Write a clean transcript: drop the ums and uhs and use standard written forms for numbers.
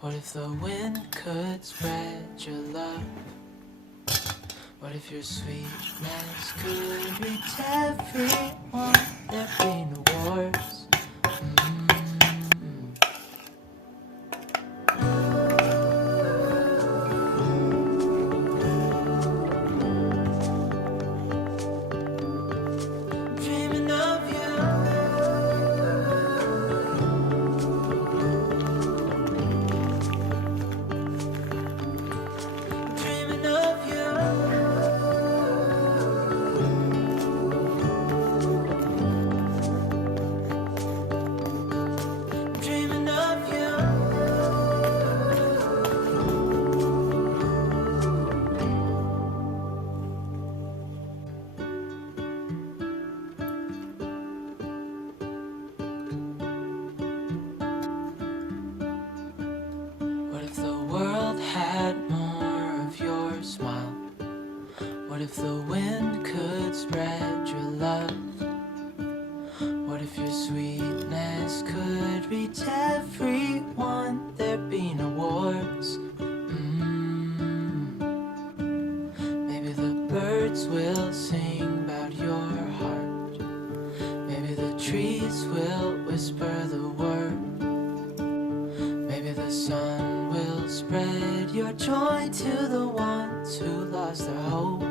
What if the wind could spread your love? What if your sweetness could reach everyone? There'd be no wars. Dreaming of you. Dreaming of you. Dreaming of you. What if the world had more of your smile? What if the wind could spread your love? What if your sweetness could reach everyone? There'd be no wars. Maybe the birds will sing about your heart. Maybe the trees will whisper the word. Maybe the sun will spread your joy to the ones who lost their hope.